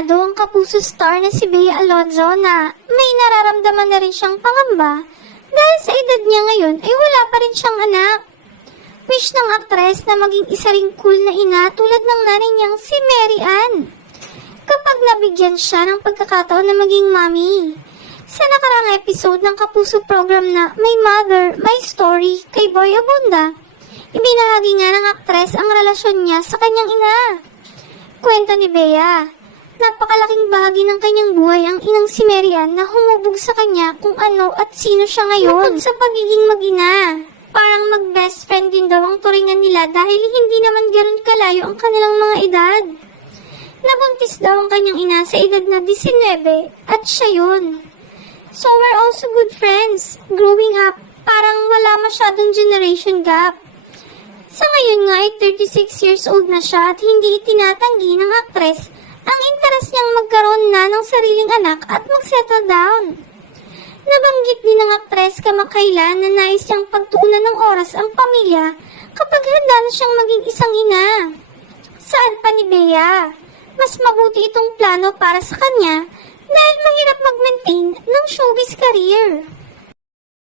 aminado ang kapuso star na si Bea Alonzo na may nararamdaman na rin siyang pangamba dahil sa edad niya ngayon ay wala pa rin siyang anak. Wish ng aktres na maging isa ring cool na ina tulad ng nanay niyang si Mary Ann kapag nabigyan siya ng pagkakataon na maging mommy. Sa nakaraang episode ng Kapuso program na My Mother, My Story kay Boy Abunda, ibinahagi nga ng aktres ang relasyon niya sa kanyang ina. Kwento ni Bea, napakalaking bahagi ng kanyang buhay ang inang si Mary Ann na humubog sa kanya kung ano at sino siya ngayon. Bukod sa pagiging mag-ina, parang mag-best friend din daw ang turingan nila dahil hindi naman ganoon kalayo ang kanilang mga edad. Nabuntis daw ang kanyang ina sa edad na 19 at siya yun. So we're also good friends. Growing up, parang wala masyadong generation gap. Sa ngayon nga ay 36 years old na siya at hindi itinatanggi ng aktres ang interes niyang magkaroon na ng sariling anak at mag-settle down. Nabanggit din ng aktres kamakailan na nais niyang pagtuunan ng oras ang pamilya kapag handa na siyang maging isang ina. Saan pa ni Bea? Mas mabuti itong plano para sa kanya dahil mahirap mag-maintain ng showbiz career.